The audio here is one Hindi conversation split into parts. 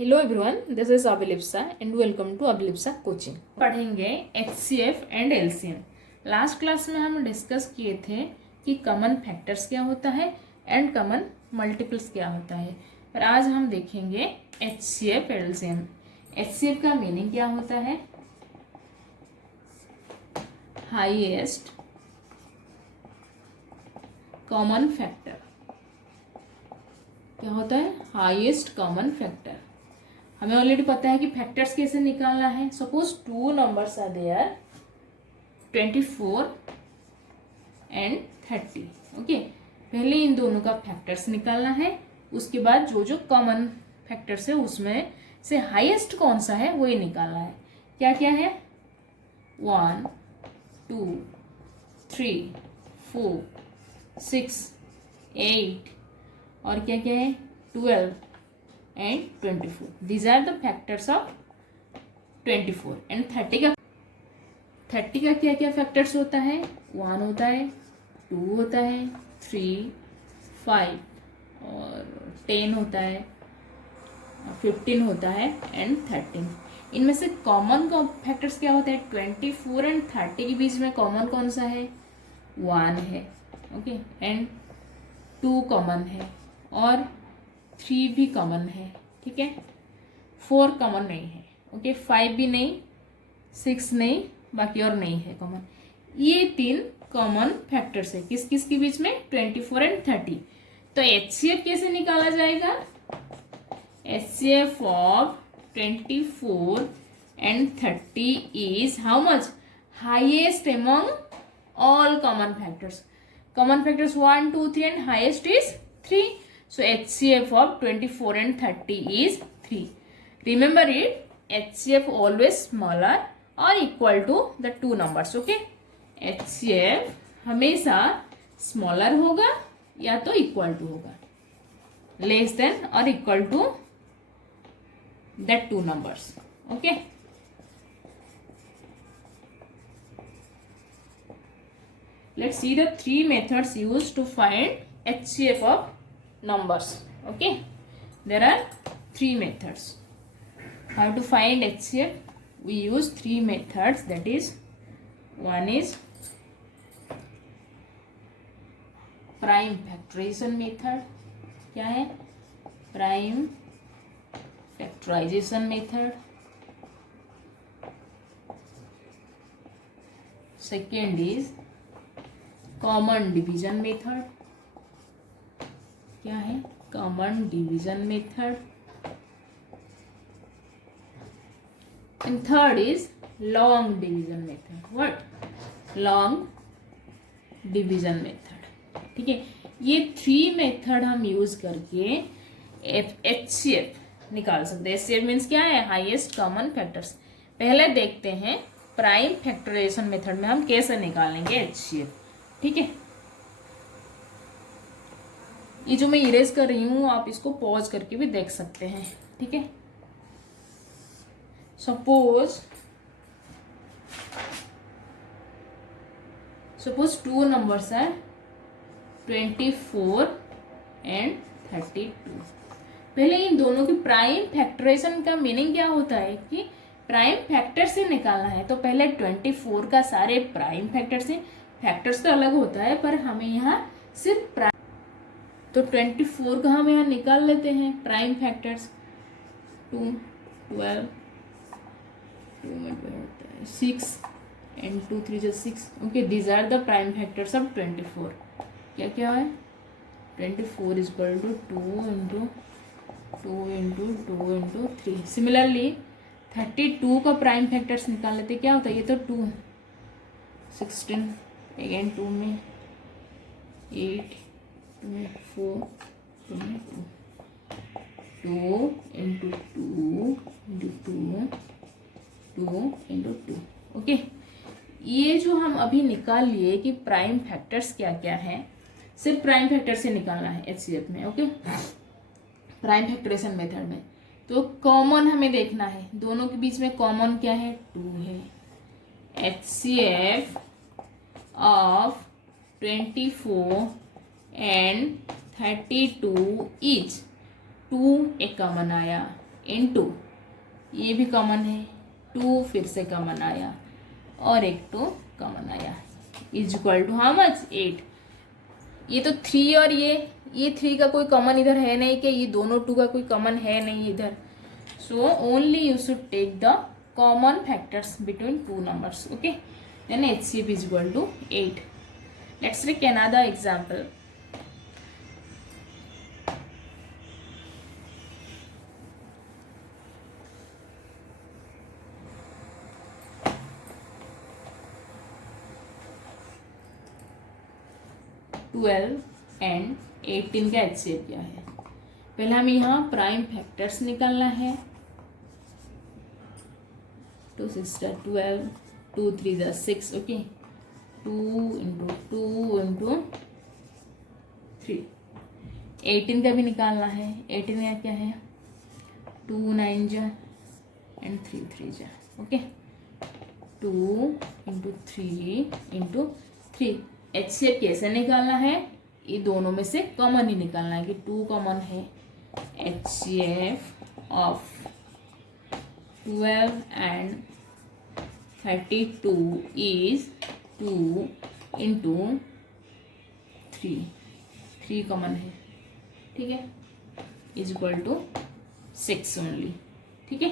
Hello everyone, this is Abhilipsa and welcome to Abhilipsa coaching. पढ़ेंगे HCF and LCM. Last class में हम डिस्कस किए थे कि कॉमन फैक्टर्स क्या होता है एंड कॉमन मल्टीपल्स क्या होता है, और आज हम देखेंगे एचसीएफ एलसीएम। एचसीएफ का मीनिंग क्या होता है? Highest common factor. क्या होता है? Highest common factor. हमें ऑलरेडी पता है कि फैक्टर्स कैसे निकालना है। Suppose two numbers are there 24 and 30। Okay, पहले इन दोनों का फैक्टर्स निकालना है, उसके बाद जो जो कॉमन फैक्टर्स है उसमें से हाईएस्ट कौन सा है वो ही निकालना है। क्या क्या है? 1 2 3 4 6 8 और क्या क्या है? 12 and 24. These are the factors of 24 and 30 का क्या क्या फैक्टर्स होता है? 1 होता है, 2 होता है, 3 5 और 10 होता है, 15 होता है एंड 13। इनमें से कॉमन फैक्टर्स क्या होते हैं? 24 एंड 30 के बीच में कॉमन कौन सा है? 1 है। ओके, एंड 2 कॉमन है और 3 भी कॉमन है। ठीक है, 4 कॉमन नहीं है। ओके, 5 भी नहीं, 6 नहीं, बाकी और नहीं है कॉमन। ये 3 कॉमन फैक्टर्स है किस किस के बीच में? 24 एंड 30। तो एचसीएफ कैसे निकाला जाएगा? HCF of 24 and 30 is how much? Highest among all common factors. Common factors 1 2 3 and highest is 3. So HCF of 24 and 30 is 3. Remember it, HCF always smaller or equal to the two numbers. Okay, HCF हमेशा smaller होगा या तो equal to होगा, less than or equal to that two numbers. Okay, let's see the three methods used to find HCF of numbers. Okay, there are 3 methods. How to find HCF? We use 3 methods. That is, one is prime factorization method. क्या है? Prime factorization method. Second is common division method. क्या है? Common division method. And third is long division method. What? Long division method. ठीक है, ये 3 मेथड हम यूज करके एचसीएफ निकाल सकते हैं। एचसीएफ मीन्स क्या है? Highest common factors. पहले देखते हैं प्राइम फैक्टराइजेशन मेथड में हम कैसे निकालेंगे एचसीएफ। ठीक है, ये जो मैं इरेज कर रही हूँ आप इसको पॉज करके भी देख सकते हैं। ठीक है, सपोज 2 नंबर्स है 24 एंड 32। पहले इन दोनों की प्राइम फैक्टराइजेशन का मीनिंग क्या होता है कि प्राइम फैक्टर से निकालना है। तो पहले 24 का सारे प्राइम फैक्टर से, फैक्टर्स तो अलग होता है पर हमें यहाँ सिर्फ तो 24 का हम यहाँ निकाल लेते हैं प्राइम फैक्टर्स। 2 12 2 में होता है 6 एंड 2 3 जो 6। Okay, these are the prime factors of 24। क्या क्या है? 24 is equal to 2 into 2 into 2 into 3। Similarly 32 का प्राइम फैक्टर्स निकाल लेते। क्या होता है? ये तो 2 16 अगेन 2 में 8 4 2 इंटू 2 इंटू 2 2 इंटू 2। ओके, ये जो हम अभी निकाल लिए कि प्राइम फैक्टर्स क्या क्या है, सिर्फ प्राइम फैक्टर से निकालना है एचसीएफ में। ओके, प्राइम फैक्टराइजेशन मेथड में तो कॉमन हमें देखना है। दोनों के बीच में कॉमन क्या है? 2 है। एचसीएफ ऑफ 24 एंड 32 इज 2 एक कॉमन आया, इनटू ये भी कॉमन है, 2 फिर से कॉमन आया और एक 2 कॉमन आया, is equal to how much 8। ये तो 3 और ये 3 का कोई कॉमन इधर है नहीं कि ये दोनों 2 का कोई कॉमन है नहीं इधर। So only you should take the common factors between 2 numbers. Okay, then HCF is equal to 8. Let's take another example. And 18 का HCF क्या है? पहले हमें यहाँ प्राइम फैक्टर्स निकालना है। 2 6 12, 2 3 6, ओके, 2 into 2 into 3। 18 का भी निकालना है। 18 का क्या है? 2 9 जा एंड 3 3 जा, ओके, 2 into 3 into 3। HCF कैसे निकालना है? ये दोनों में से कॉमन ही निकालना है कि 2 कॉमन है। HCF of 12 and 32 is 2 into 3, 3 common है, ठीक है, इज इक्वल टू 6 ओनली, ठीक है।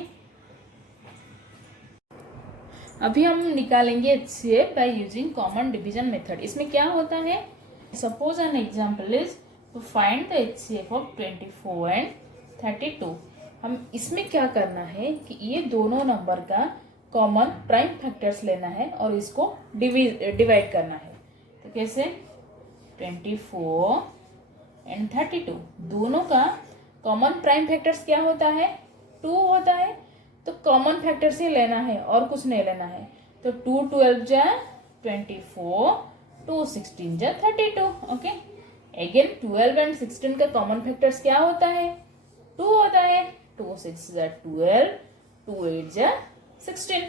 अभी हम निकालेंगे HCF by using common division method. इसमें क्या होता है? Suppose an example is to find the HCF of 24 and 32। हम इसमें क्या करना है कि ये दोनों नंबर का कॉमन प्राइम फैक्टर्स लेना है और इसको डिवाइड करना है। तो कैसे? 24 एंड 32 दोनों का कॉमन प्राइम फैक्टर्स क्या होता है? 2 होता है। तो कॉमन फैक्टर से लेना है और कुछ नहीं लेना है। तो 2 12 जा 24, 2 16 जा 32, ओके। अगेन 12 एंड 16 का कॉमन फैक्टर्स क्या होता है? 2 होता है। 2 6 जा 12, 2 8 जा 16।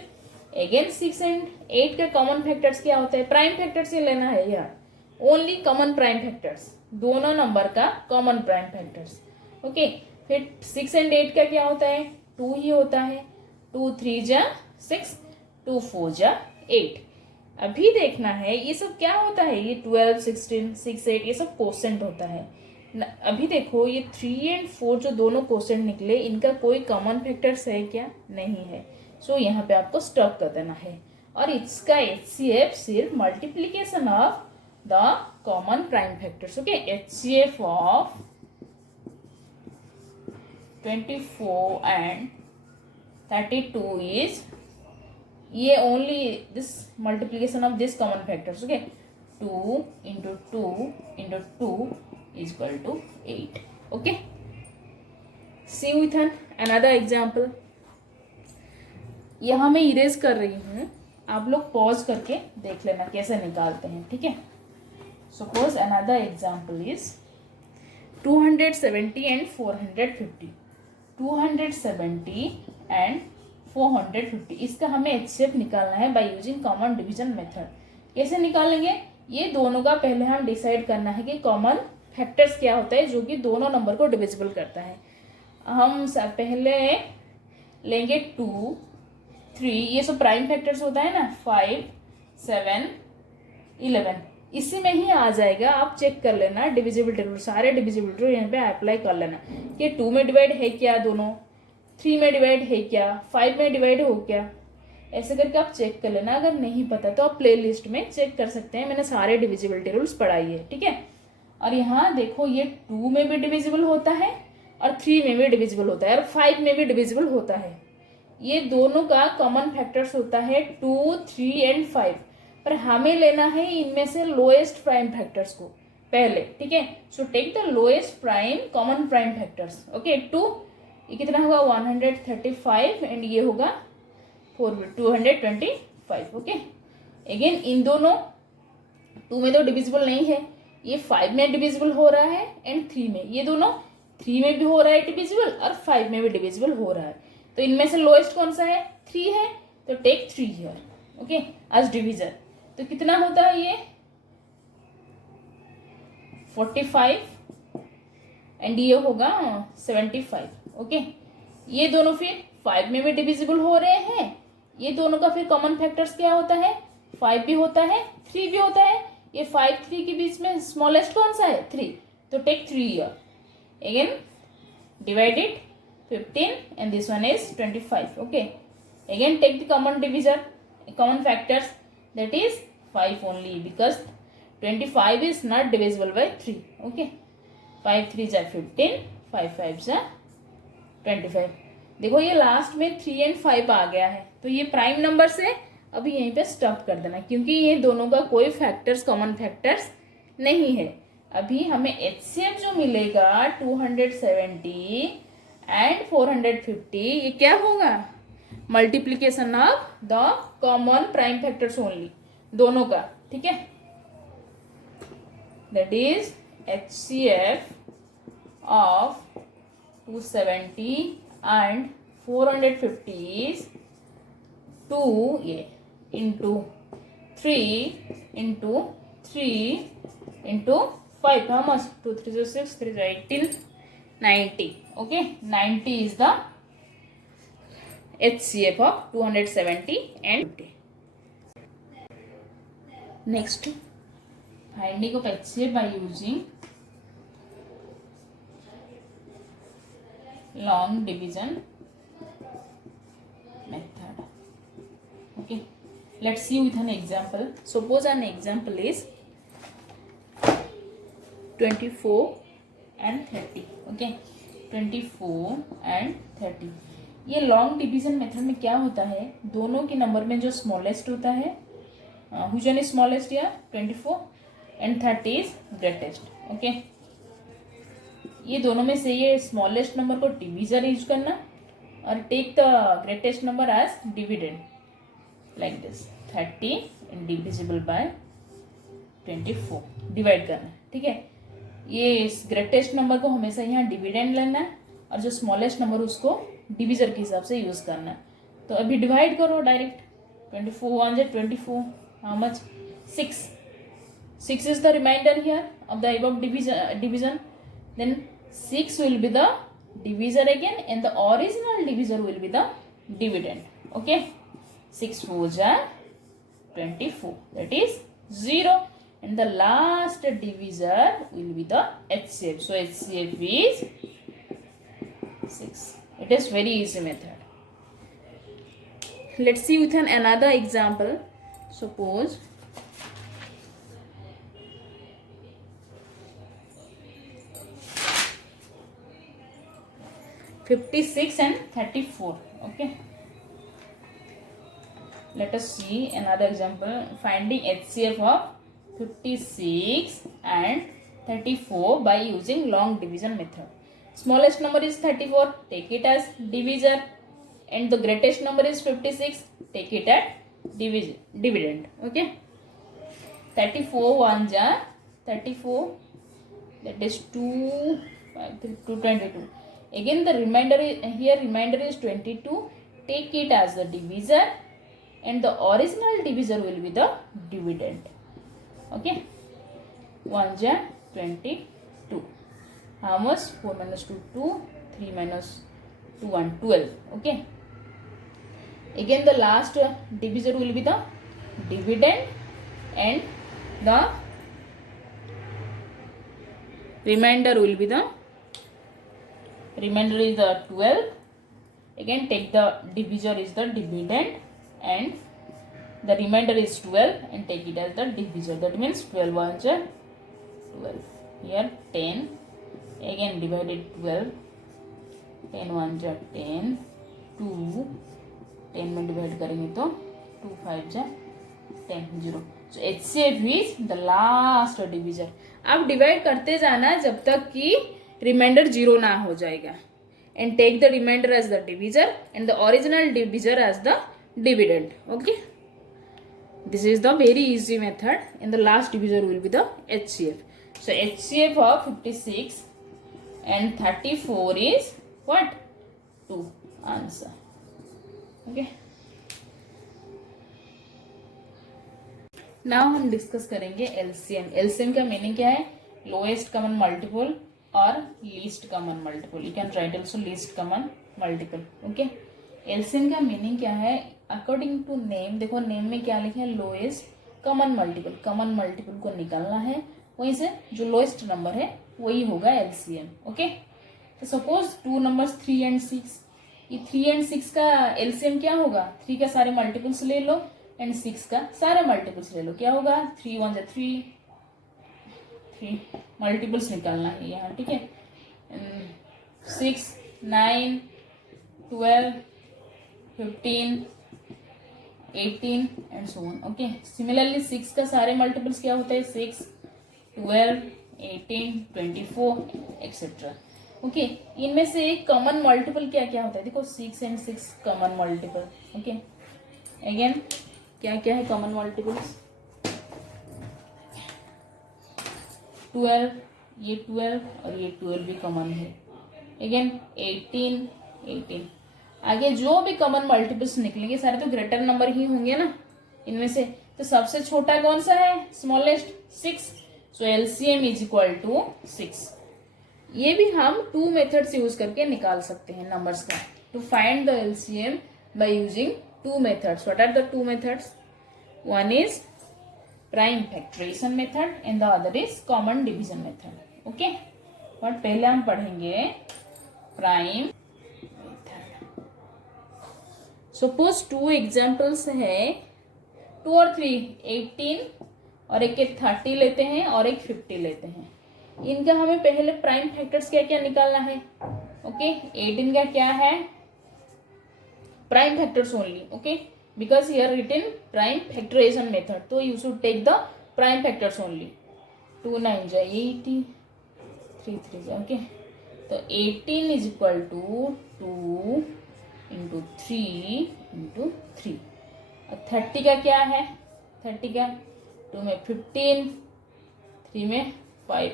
अगेन 6 एंड 8 का कॉमन फैक्टर्स क्या होता है? प्राइम फैक्टर से लेना है यार, ओनली कॉमन प्राइम फैक्टर्स, दोनों नंबर का कॉमन प्राइम फैक्टर्स, ओके। फिर 6 एंड 8 का क्या होता है? 2 ही होता है। 2 3 जा 6, 2 4 जा 8। अभी देखना है ये सब क्या होता है? ये 12 16 6 8 ये सब कोसेंट होता है। अभी देखो ये 3 एंड 4 जो दोनों कोसेंट निकले, इनका कोई कॉमन फैक्टर्स है क्या? नहीं है। सो यहाँ पे आपको स्टॉप कर देना है और इसका HCF सिर्फ multiplication of the common prime factors, okay. HCF of 24 and 32 is ये only this multiplication of this common factors, okay। 2 into 2 into 2 is equal to 8, okay। See with another example। यहाँ मैं इरेज कर रही हूँ, आप लोग पॉज करके देख लेना कैसे निकालते हैं, ठीक है। Suppose another example is 270 and 450। 270 and 450 इसका हमें HCF निकालना है bye using common division method. कैसे निकालेंगे? ये दोनों का पहले हम डिसाइड करना है कि कॉमन फैक्टर्स क्या होता है जो कि दोनों नंबर को डिविजिबल करता है। हम पहले लेंगे 2 3, ये सब प्राइम फैक्टर्स होता है ना, 5 7 11, इसी में ही आ जाएगा। आप चेक कर लेना डिविजिबिलिटी रूल, सारे डिविजिबिलिटी रूल यहाँ पे अप्लाई कर लेना कि 2 में डिवाइड है क्या दोनों, 3 में डिवाइड है क्या, 5 में डिवाइड हो क्या, ऐसे करके आप चेक कर लेना। अगर नहीं पता तो आप प्ले लिस्ट में चेक कर सकते हैं, मैंने सारे डिविजिबिलिटी रूल्स पढ़ाई है, ठीक है। और यहाँ देखो ये 2 में भी डिविजिबल होता है और 3 में भी डिविजिबल होता है और 5 में भी डिविजिबल होता है। ये दोनों का कॉमन फैक्टर्स होता है 2 3 एंड 5, पर हमें लेना है इनमें से लोएस्ट प्राइम फैक्टर्स को पहले, ठीक है। So take the lowest prime common prime factors, okay. 2 ये कितना होगा? 135 एंड ये होगा 225, ओके। अगेन इन दोनों 2 में तो डिविजिबल नहीं है, ये 5 में डिविजिबल हो रहा है एंड 3 में, ये दोनों 3 में भी हो रहा है डिविजिबल और 5 में भी डिविजिबल हो रहा है। तो इनमें से लोएस्ट कौन सा है? 3 है, तो take 3 here, okay, as divisor. तो कितना होता है ये? 45 एंड ये होगा 75, ओके। ये दोनों फिर 5 में भी डिविजिबल हो रहे हैं। ये दोनों का फिर कॉमन फैक्टर्स क्या होता है, 5 भी होता है, 3 भी होता है। ये 5 3 के बीच में स्मॉलेस्ट कौन सा है, 3, तो take 3 here. Again divide it 15 and this one is 25. Okay, again take the common divisor, common factors, that is 5 only, because 25 is not divisible by 3. Okay, 5 3s are 15, 5 5s are 25. देखो ये लास्ट में 3 and 5 आ गया है, तो ये प्राइम नंबर से अभी यहीं पे स्टॉप कर देना, क्योंकि ये दोनों का कोई फैक्टर्स कॉमन फैक्टर्स नहीं है। अभी हमें HCF जो मिलेगा 270 एंड 450, ये क्या होगा, multiplication of the common prime factors only, दोनों का, ठीक है। That is HCF of 270 and 450 is 2 ये into 3 into 3 into 5. How much? 2 3 is 6, 3 is 18, 90. Okay, 90 is the HCF of 270 and 50. Next, finding of HCF by using long division method. Okay, let's see with an example. Suppose an example is 24 and 30. Okay, 24 and 30. ये लॉन्ग डिवीजन मेथड में क्या होता है, दोनों के नंबर में जो स्मॉलेस्ट होता है, व्हिच वन इज स्मॉलेस्ट या 24 एंड 30 इज ग्रेटेस्ट. ओके, ये दोनों में से ये स्मॉलेस्ट नंबर को डिवीजर यूज करना और take the greatest number as dividend, like this 30 indivisible by 24 divide करना. ठीक है, ये इस ग्रेटेस्ट नंबर को हमेशा यहाँ डिविडेंड लेना है और जो स्मॉलेस्ट नंबर उसको डिविजर के हिसाब से यूज करना है. तो अभी डिवाइड करो डायरेक्ट. 24 1 जा 24, how much, 6. 6 is the remainder here of the above division. Then 6 will be the divisor again and the original divisor will be the dividend. Okay, 6 4 ja 24, that is 0. And the last divisor will be the HCF. So HCF is 6. It is very easy method. Let's see with another example. Suppose 56 and 34. Okay, let us see another example. Finding HCF of 56 and 34 by using long division method. Smallest number is 34, take it as divisor, and the greatest number is 56, take it at dividend. Okay, 34 1 ja 34, that is 2 5 3 222. Again the remainder is here, remainder is 22, take it as the divisor and the original divisor will be the dividend. Okay, 1 ja 22, how much, 4 minus 2 2, 3 minus 2 1 12. Okay, again the last divisor will be the dividend and the remainder will be the remainder is the 12. Again take the divisor is the dividend and the remainder is 12 and take it as the divisor. That means 12 1 ja 12. Here 10, again divided 12, 10 1 ja 10, 2 10 में डिवाइड करेंगे तो 2 5 जा 10 0. So HCF is the last divisor. आप डिवाइड करते जाना जब तक कि रिमाइंडर 0 ना हो जाएगा. And take the remainder as the divisor and the original divisor as the dividend. Okay, this is the very easy method, and the last divisor will be the HCF. So HCF of 56 and 34 is what, 2. Answer. Okay, now हम डिस्कस करेंगे LCM. LCM का मीनिंग क्या है, लोएस्ट कॉमन मल्टीपल और least common multiple. You can write also least common multiple. Okay, LCM का मीनिंग क्या है अकॉर्डिंग टू नेम, देखो नेम में क्या लिखे हैं, lowest common multiple, common multiple को निकालना है, वहीं से जो लोएस्ट नंबर है वही होगा एलसीएम। ओके, तो सपोज टू नंबर्स 3 and 6, ये 3 and 6 का एलसीएम क्या होगा, 3 का सारे मल्टीपल्स ले लो एंड 6 का सारे मल्टीपल्स ले लो, क्या होगा 3 1 जा 3, 3 मल्टीपल्स निकालना है यहाँ, ठीक है। 6 9 12 15 18 and so on. Okay, similarly 6 का सारे मल्टीपल्स क्या होता है, 6 12 18 24 एक्सेट्रा। ओके, इनमें से एक कॉमन मल्टीपल क्या क्या होता है, देखो 6 and 6 common multiple. Okay, again क्या क्या है कॉमन मल्टीपल्स, 12, ये 12 और ये 12 भी कॉमन है। अगेन 18 18, आगे जो भी कॉमन मल्टीपल्स निकलेंगे सारे तो ग्रेटर नंबर ही होंगे ना इनमें से, तो सबसे छोटा कौन सा है, smallest 6, so LCM is equal to 6। ये भी हम 2 मेथड्स यूज करके निकाल सकते हैं नंबर्स का, to find the LCM by using 2 methods. What are the 2 methods, one is prime factorization method and the other is common division method. Okay, but पहले हम पढ़ेंगे प्राइम मेथड। सपोज 2 एग्जाम्पल्स है, 2 और 3, 18 और एक 30 लेते हैं और एक 50 लेते हैं। इनका हमें पहले प्राइम फैक्टर्स क्या क्या निकालना है। ओके, 18 का क्या है, prime factors only. Okay, because here written prime factorization method, तो you should take the prime factors only. 2 9 जा 80, 3 3 जा। ओके, तो 18 is equal to 2 into 3 into 3। और 30 का क्या है, 30 का 2 में 15, 3 में 5,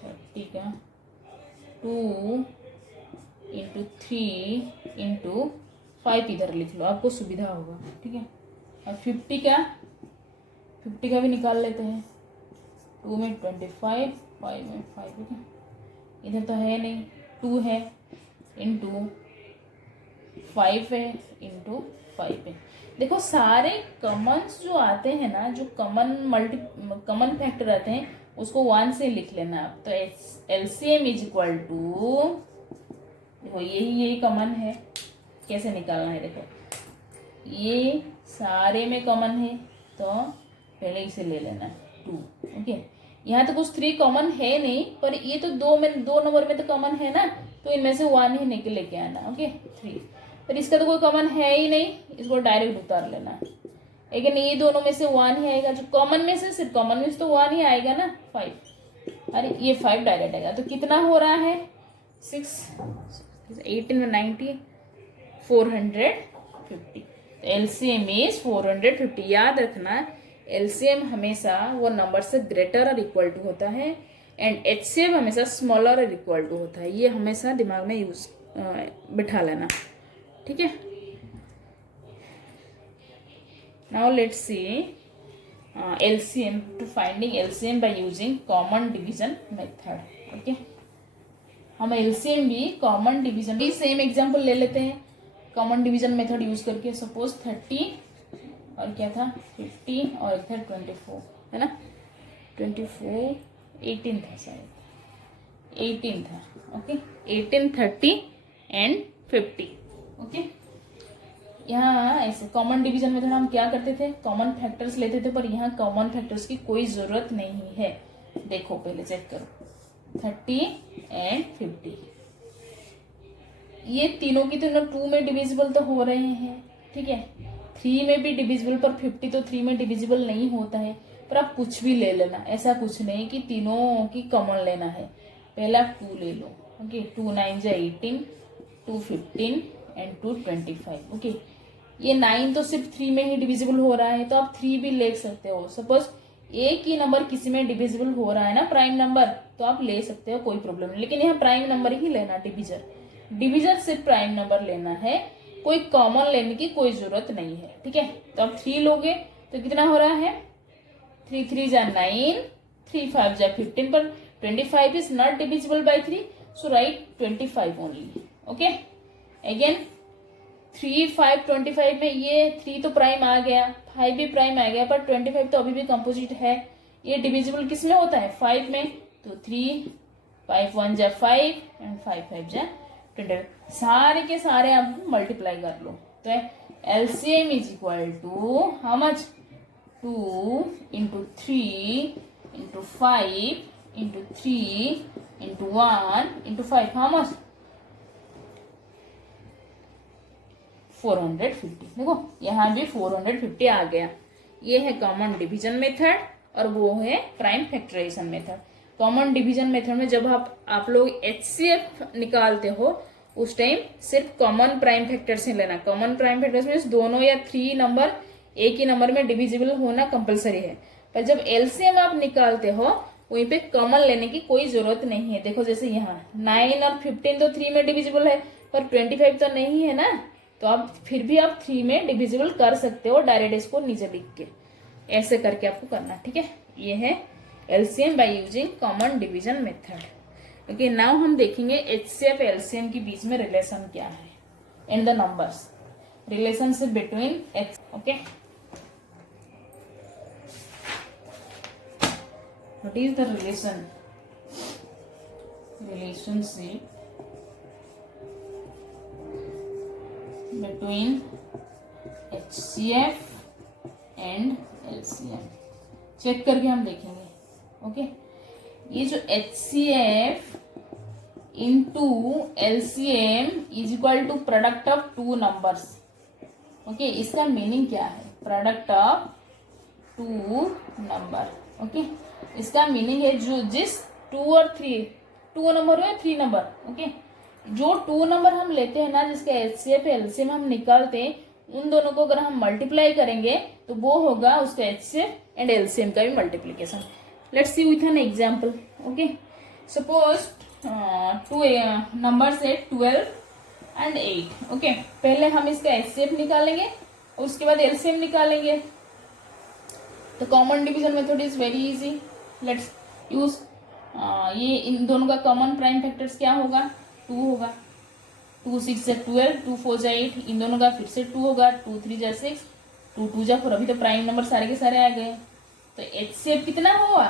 30 का 2 इंटू 3 इंटू 5 इधर लिख लो, आपको सुविधा होगा, ठीक है। और 50 का भी निकाल लेते हैं, 2 में 25, 5 में 5, ठीक है। इधर तो है नहीं, 2 है इंटू 5 है इंटू 5 है। देखो सारे कॉमन्स जो आते हैं ना, जो कॉमन फैक्टर आते हैं उसको 1 से लिख लेना आप। तो एलसीएम इज इक्वल टू, देखो यही कॉमन है, कैसे निकालना है, देखो ये सारे में कॉमन है तो पहले इसे ले लेना 2। ओके, यहाँ तो कुछ 3 कॉमन है नहीं, पर ये तो 2 नंबर में तो कॉमन है ना, तो इनमें से 1 ही निकल लेके आना। ओके, 3, पर इसका तो कोई कॉमन है ही नहीं, इसको डायरेक्ट उतार लेना। लेकिन ये दोनों में से 1 ही आएगा, जो कॉमन में से सिर्फ कॉमन में से तो 1 ही आएगा ना, 5। अरे ये 5 डायरेक्ट आएगा, तो कितना हो रहा है 6, 18 में 90, 450। तो एलसीएम इज 450। याद रखना एलसीएम हमेशा वो नंबर से ग्रेटर और इक्वल टू होता है एंड एचसीएम हमेशा स्मॉलर और इक्वल टू होता है। ये हमेशा दिमाग में यूज बिठा लेना, ठीक है। Now let's see LCM, to finding LCM by using common division method। Okay, हम LCM भी कॉमन डिवीजन भी सेम एग्जांपल ले लेते हैं कॉमन डिवीजन मेथड यूज करके। सपोज 30 और क्या था 50 और इधर 24 है ना, 24 18 था शायद, 18 था। Okay, 18 30 and 50। ओके, यहाँ ऐसे कॉमन डिवीजन मेथड हम क्या करते थे, कॉमन फैक्टर्स लेते थे, पर यहाँ कॉमन फैक्टर्स की कोई जरूरत नहीं है। देखो पहले चेक करो, 30 एंड 50, ये तीनों की तीनों 2 में डिविजिबल तो हो रहे हैं, ठीक है। 3 में भी डिविजिबल, पर 50 तो 3 में डिविजिबल नहीं होता है। पर आप कुछ भी ले लेना, ऐसा कुछ नहीं कि तीनों की कॉमन लेना है। पहला 2 ले लो। ओके, 2 9 जा 18, 2 15 एंड 2 25। ओके, ये 9 तो सिर्फ 3 में ही डिविजिबल हो रहा है, तो आप 3 भी ले सकते हो। सपोज एक ही नंबर किसी में डिविजिबल हो रहा है ना, प्राइम नंबर, तो आप ले सकते हो, कोई प्रॉब्लम नहीं। लेकिन यहाँ प्राइम नंबर ही लेना, डिविजन सिर्फ प्राइम नंबर लेना है, कोई कॉमन लेने की कोई जरूरत नहीं है, ठीक है। तो आप 3 लोगे तो कितना हो रहा है, 3 3 जा 9, 3 5 जा 15, पर 25 is not divisible by 3, so right 25 only. Okay. Again 3, 5, 25 में ये 3 तो प्राइम आ गया, 5 भी प्राइम आ गया, पर 25 तो अभी भी कंपोजिट है। ये डिविजिबल किस में होता है? 5 में। तो 3, 5 1 जा 5 एंड 5 5 जा 20। सारे के सारे आप मल्टीप्लाई कर लो। तो LCM is equal to how much? 2 into 3 into 5 into 3 into 1 into 5, how much? 450। देखो यहाँ भी 450 आ गया। ये है कॉमन डिवीजन मेथड और वो है prime factorization method. Common division method में जब आप लोग एचसीएफ निकालते हो उस टाइम सिर्फ कॉमन प्राइम फैक्टर से लेना। कॉमन प्राइम फैक्टर मीन्स दोनों या 3 नंबर एक ही नंबर में डिविजिबल होना कंपलसरी है। पर जब एलसीएम आप निकालते हो वहीं पे कॉमन लेने की कोई जरूरत नहीं है। देखो जैसे यहाँ 9 और 15 तो 3 में डिविजिबल है, पर 25 तो नहीं है ना, तो आप फिर भी आप 3 में डिविजिबल कर सकते हो डायरेक्ट इसको नीचे लिख के। ऐसे करके आपको करना, ठीक है। ये है LCM by using common division method. Okay, now हम देखेंगे एचसीएफ एलसीएम के बीच में रिलेशन क्या है in the numbers, relationship between H. Okay, what is the relationship between HCF and LCM? Check करके हम देखेंगे। ओके, ये जो HCF into LCM is equal to product of 2 numbers. Okay, इसका मीनिंग क्या है? Product of 2 number. ओके, इसका मीनिंग है जो जिस 2 और 3, 2 नंबर हो या 3 नंबर, ओके, जो 2 नंबर हम लेते हैं ना, जिसका एचसीएफ एलसीएम हम निकालते हैं, उन दोनों को अगर हम मल्टीप्लाई करेंगे तो वो होगा उसका एचसीएफ एंड एलसीएम का भी multiplication. Let's see with an example. Okay, suppose 2 numbers है 12 एंड 8। ओके, पहले हम इसका एचसीएफ निकालेंगे और उसके बाद एलसीएम निकालेंगे। तो common division method is very easy. Let's use ये इन दोनों का कॉमन प्राइम फैक्टर्स क्या होगा? 2 होगा। 2 6 जा 12, 2 4 जा 8, इन दोनों का फिर से 2 होगा। 2 3 जा 6, 2 2 जा 4। अभी तो प्राइम नंबर सारे के सारे आ गए। तो एचसीएफ कितना हुआ?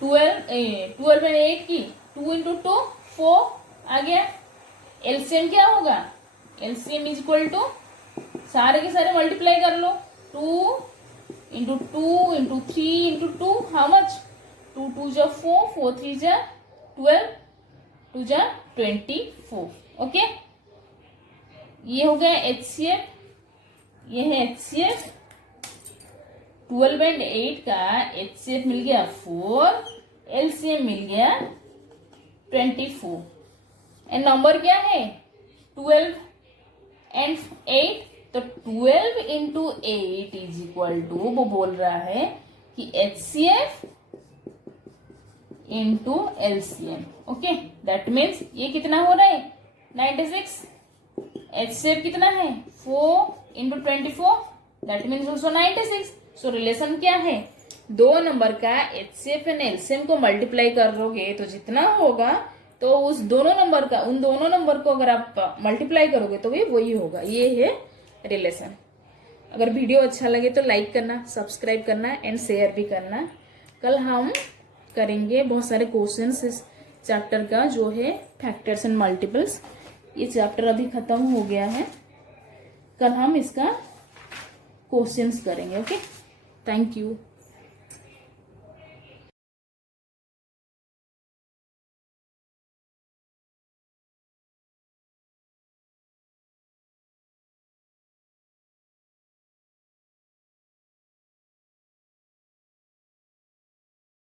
12 में 8 की 2 इंटू 2 4 आ गया। एलसीएम क्या होगा? एलसीएम इज इक्वल टू सारे के सारे मल्टीप्लाई कर लो। 2 into 2 into 3 into 2, how much? 2 2 जा 4, 4 3 जा 12, 2 जा 24। ओके, ये हो गया एचसीएफ, ये है एचसीएफ। 12 एंड 8 का एचसीएफ मिल गया 4, एलसीएम मिल गया 24। एंड नंबर क्या है? 12 एंड 8। तो 12 इंटू 8 इज इक्वल टू, वो बोल रहा है कि HCF into LCM. Okay, that means ये कितना हो रहा है? 96। एचसीएफ कितना है? 4 into 24, that means also 96। So relation क्या है? 2 नंबर का एचसीएफ एंड एलसीएम को मल्टीप्लाई कर लोगे तो जितना होगा, तो उस दोनों नंबर का, उन दोनों नंबर को अगर आप मल्टीप्लाई करोगे तो वही होगा। ये है रिलेशन। अगर वीडियो अच्छा लगे तो लाइक करना, सब्सक्राइब करना एंड शेयर भी करना। कल हम करेंगे बहुत सारे क्वेश्चंस इस चैप्टर का, जो है फैक्टर्स एंड मल्टीपल्स। ये चैप्टर अभी खत्म हो गया है, कल हम इसका क्वेश्चंस करेंगे। Okay, thank you.